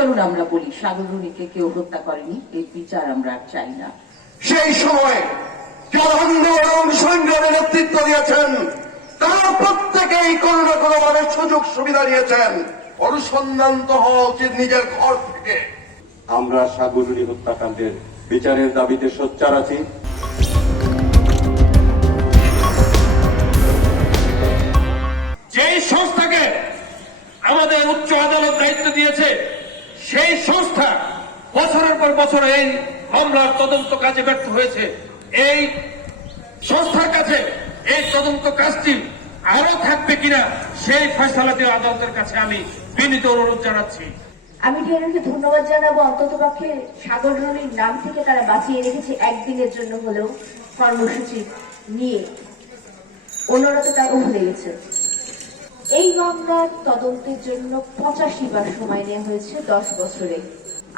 চলুন আমরা বলি সাগররুনিকে কেউ হত্যা করেনি এর বিচার আমরা আর চাই না। সেই সময় যারা আন্দোলন সংগ্রামে নেতৃত্ব দিয়েছেন। তারা প্রত্যেকেই কোনো না কোনো ভাবে সুযোগ সুবিধা নিয়েছেন। অনুসন্ধান তো হওয়া উচিত নিজের ঘর থেকে। আমরা হত্যাকাণ্ডের বিচারের দাবিতে সোচ্চার আছি। যেই সংস্থাকে আমাদের উচ্চ আদালত দায়িত্ব দিয়েছে সেই সংস্থা বছরের পর বছর এই মামলার তদন্ত কাজে ব্যর্থ হয়েছে। এই সংস্থার কাছে এই তদন্ত কাজটি আরও থাকবে কিনা, সেই ফয়সালাতে আদালতের কাছে আমি বিনীত অনুরোধ জানাচ্ছি। আমি ডিএনএকে ধন্যবাদ জানাব। অন্তত পক্ষে সাগর রনির নাম থেকে তারা বাঁচিয়ে রেখেছে একদিনের জন্য হলেও কর্মসূচি নিয়ে। অন্যরা তো তারও ভুলে গেছে। এই মামলার তদন্তের জন্য পঁচাশি বার সময় নেওয়া হয়েছে দশ বছরে।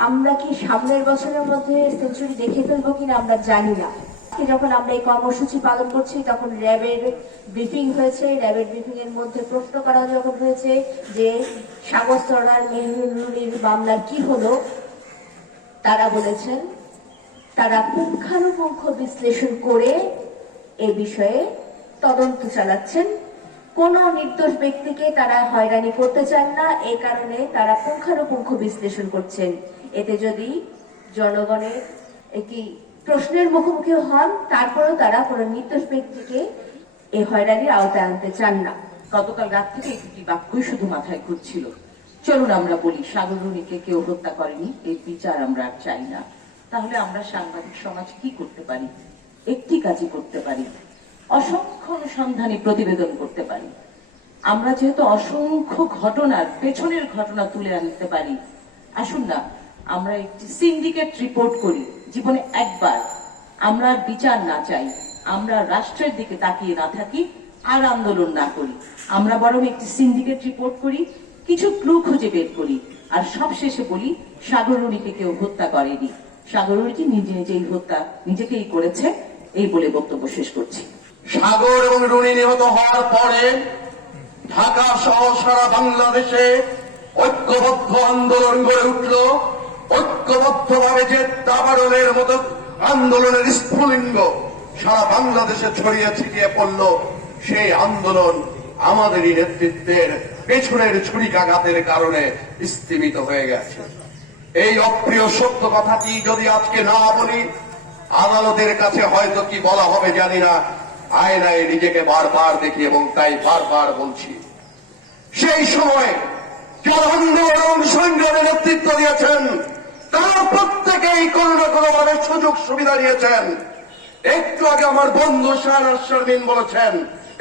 আমরা কি সামনের বছরের মধ্যে সেঞ্চুরি দেখে ফেলব কিনা আমরা জানি না। যখন আমরা এই কর্মসূচি পালন করছি, তখন র্যাবের ব্রিফিং হয়েছে। র্যাবের ব্রিফিং এর মধ্যে প্রশ্ন করা যখন হয়েছে যে সাগর সরার মেহরুনির মামলার কি হলো, তারা বলেছেন, তারা পুঙ্খানুপুঙ্খ বিশ্লেষণ করে এ বিষয়ে তদন্ত চালাচ্ছেন। কোন নির্দোষ ব্যক্তিকে তারা হয়রানি করতে চান না এই কারণে তারা পুঙ্খানুপুঙ্খ বিশ্লেষণ করছেন। এতে যদি জনগণের একটি প্রশ্নের মুখোমুখি হন, তারপরেও তারা কোনো নির্দোষ ব্যক্তিকে এই হয়রানির আওতায় আনতে চান না। গতকাল রাত থেকে এই দুটি বাক্যই শুধু মাথায় ঘুরছিল। চলুন আমরা বলি সাগররুনিকে কেউ হত্যা করেনি, এর বিচার আমরা আর চাই না। তাহলে আমরা সাংবাদিক সমাজ কি করতে পারি? একটি কাজই করতে পারি। অসংখ্য অনুসন্ধানী প্রতিবেদন করতে পারি। আমরা যেহেতু অসংখ্য ঘটনার পেছনের ঘটনা তুলে আনতে পারি, আসুন না, আমরা একটি সিন্ডিকেট রিপোর্ট করি, জীবনে একবার। আমরা বিচার না চাই, আমরা রাষ্ট্রের দিকে তাকিয়ে না থাকি, আর আন্দোলন না করি। আমরা বরং একটি সিন্ডিকেট রিপোর্ট করি, কিছু ক্লু খুঁজে বের করি, আর সবশেষে বলি সাগররুনিকে কেউ হত্যা করেনি। সাগররুনিটি নিজে নিজেই হত্যা, নিজেকেই করেছে? এই বলে বক্তব্য শেষ করছি। সাগর এবং রুনি নিহত হওয়ার পরে ঢাকা সহ সারা বাংলাদেশে ঐক্যবদ্ধ আন্দোলন গড়ে উঠল। ঐক্যবদ্ধভাবে যে দাবারণের মতো আন্দোলনের স্ফুলিঙ্গ সারা বাংলাদেশে ছড়িয়ে ছিটিয়ে পড়ল, সেই আন্দোলন আমাদেরই নেতৃত্বের পেছনের ছুরিকাঘাতের কারণে স্থিমিত হয়ে গেছে। এই অপ্রিয় সত্য কথাটি যদি আজকে না বলি, আদালতের কাছে হয়তো কি বলা হবে জানি না। আয়নায় নিজেকে বারবার দেখি এবং তাই বারবার বলছি। সেই সময় যারা আন্দোলন নেতৃত্ব দিয়েছেন। তারা প্রত্যেকেই কোনো না কোনো ভাবে সুযোগ সুবিধা নিয়েছেন। একটু আগে আমার বন্ধু শাহনাজ শারমিন বলেছেন,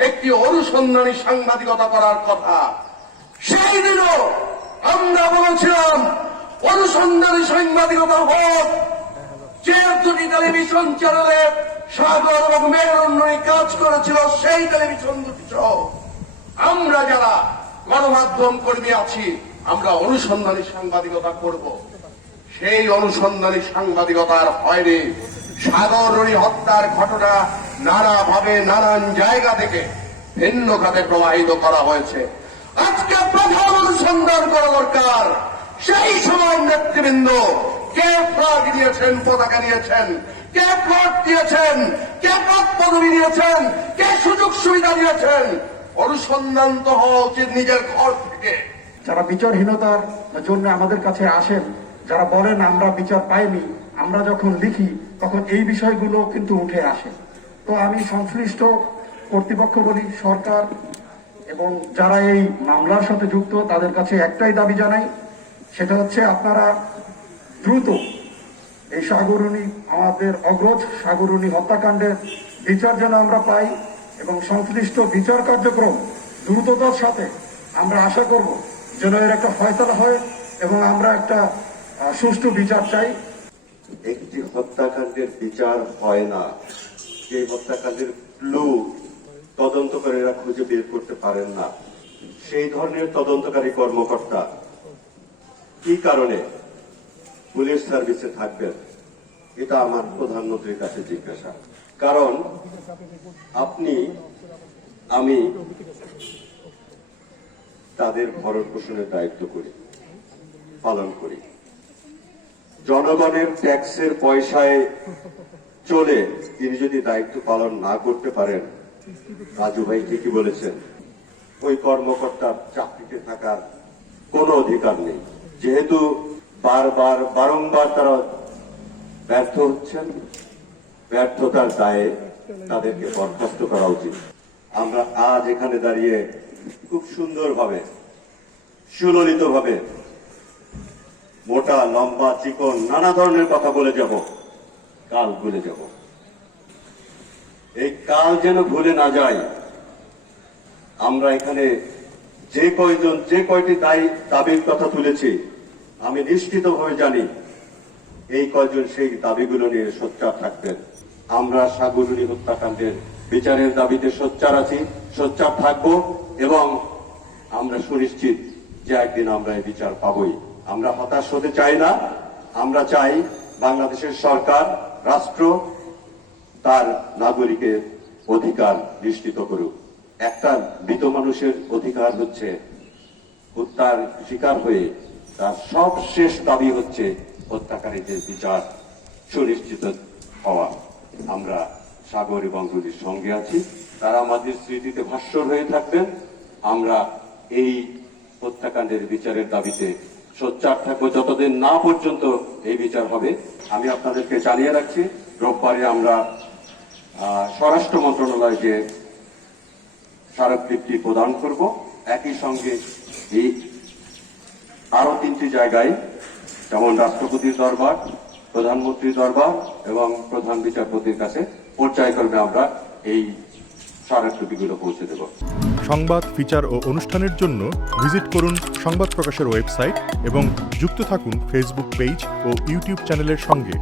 একটি অনুসন্ধানী সাংবাদিকতা করার কথা। সেই দিনও আমরা বলেছিলাম, অনুসন্ধানী সাংবাদিকতা হোক, যে দুটি টেলিভিশন চ্যানেলে সাগর এবং উন্নয়ন কাজ করেছিল, সেই টেলিভিশন দুটি সহ আমরা যারা গণমাধ্যম কর্মী আছি, আমরা অনুসন্ধানী সাংবাদিকতা করব। সেই অনুসন্ধানী সাংবাদিকতার হয়নি। সাগর হত্যার ঘটনা নানা ভাবে নানান জায়গা থেকে ভিন্ন খাতে প্রবাহিত করা হয়েছে। আজকে প্রথম অনুসন্ধান করা দরকার। সেই সময় নেতৃবৃন্দ কে ফ্লাগ দিয়েছেন, পতাকা দিয়েছেন? কে প্লট দিয়েছেন? কে পদ পদবি দিয়েছেন কে সুযোগ সুবিধা দিয়েছেন অনুসন্ধান তো হওয়া উচিত নিজের ঘর থেকে। যারা বিচারহীনতার জন্য আমাদের কাছে আসেন, যারা বলেন আমরা বিচার পাইনি, আমরা যখন লিখি, তখন এই বিষয়গুলো কিন্তু উঠে আসে। তো আমি সংশ্লিষ্ট কর্তৃপক্ষ বলি, সরকার এবং যারা এই মামলার সাথে যুক্ত, তাদের কাছে একটাই দাবি জানাই, সেটা হচ্ছে আপনারা দ্রুত এই সাগরণী আমাদের অগ্রজ সাগরণী হত্যাকাণ্ডের বিচার যেন আমরা পাই এবং সংশ্লিষ্ট বিচার কার্যক্রম দ্রুততার সাথে আমরা আশা করব যেন এর একটা ফয়সলা হয় এবং আমরা একটা সুষ্ঠু বিচার চাই। একটি হত্যাকাণ্ডের বিচার হয় না। সেই হত্যাকাণ্ডের ক্লু তদন্তকারীরা খুঁজে বের করতে পারেন না। সেই ধরনের তদন্তকারী কর্মকর্তা কি কারণে পুলিশ সার্ভিসে থাকবেন। এটা আমার প্রধানমন্ত্রীর কাছে জিজ্ঞাসা। কারণ আপনি, আমি তাদের ভরণ পোষণের দায়িত্ব করি, পালন করি। জনগণের ট্যাক্সের পয়সায় চলে তিনি যদি দায়িত্ব পালন না করতে পারেন, রাজু ভাই ঠিকই বলেছেন, ওই কর্মকর্তার চাকরিতে থাকার কোনো অধিকার নেই। যেহেতু বারবার বারংবার তারা ব্যর্থ হচ্ছেন, ব্যর্থতার দায়ে তাদেরকে বরখাস্ত করা উচিত। আমরা আজ এখানে দাঁড়িয়ে খুব সুন্দরভাবে সুললিত ভাবে মোটা, লম্বা, চিকন, নানা ধরনের কথা বলে যাব, কাল ভুলে যাব। এই কাল যেন ভুলে না যায়, আমরা এখানে যে কয়জন, যে কয়টি দায়ী, দাবির কথা তুলেছি আমি নিশ্চিত নিশ্চিতভাবে জানি এই কয়জন সেই দাবিগুলো নিয়ে সোচ্চার থাকবেন। আমরা সাগরুনি হত্যাকাণ্ডের বিচারের দাবিতে সোচ্চার আছি, সোচ্চার থাকব এবং আমরা সুনিশ্চিত যে একদিন আমরা এই বিচার পাবই। আমরা হতাশ হতে চাই না। আমরা চাই বাংলাদেশের সরকার, রাষ্ট্র তার নাগরিকের অধিকার নিশ্চিত করুক। একটা মৃত মানুষের অধিকার হচ্ছে হত্যার শিকার হয়ে তার সব শেষ দাবি হচ্ছে হত্যাকারীদের বিচার সুনিশ্চিত হওয়া। আমরা সাগর এবং নদীর সঙ্গে আছি, তারা আমাদের স্মৃতিতে ভাস্বর হয়ে থাকবেন। আমরা এই হত্যাকাণ্ডের বিচারের দাবিতে সোচ্চার থাকব। যতদিন না পর্যন্ত এই বিচার হবে, আমি আপনাদেরকে জানিয়ে রাখছি, রোববারে আমরা স্বরাষ্ট্র মন্ত্রণালয়কে স্মারকলিপি প্রদান করব। একই সঙ্গে এই আরও তিনটি জায়গায়, যেমন রাষ্ট্রপতির দরবার, প্রধানমন্ত্রীর দরবার এবং প্রধান বিচারপতির কাছে পর্যায়ক্রমে আমরা এই স্মারকলিপিগুলো পৌঁছে দেব। সংবাদ, ফিচার ও অনুষ্ঠানের জন্য ভিজিট করুন সংবাদ প্রকাশের ওয়েবসাইট এবং যুক্ত থাকুন ফেসবুক পেজ ও ইউটিউব চ্যানেলের সঙ্গে।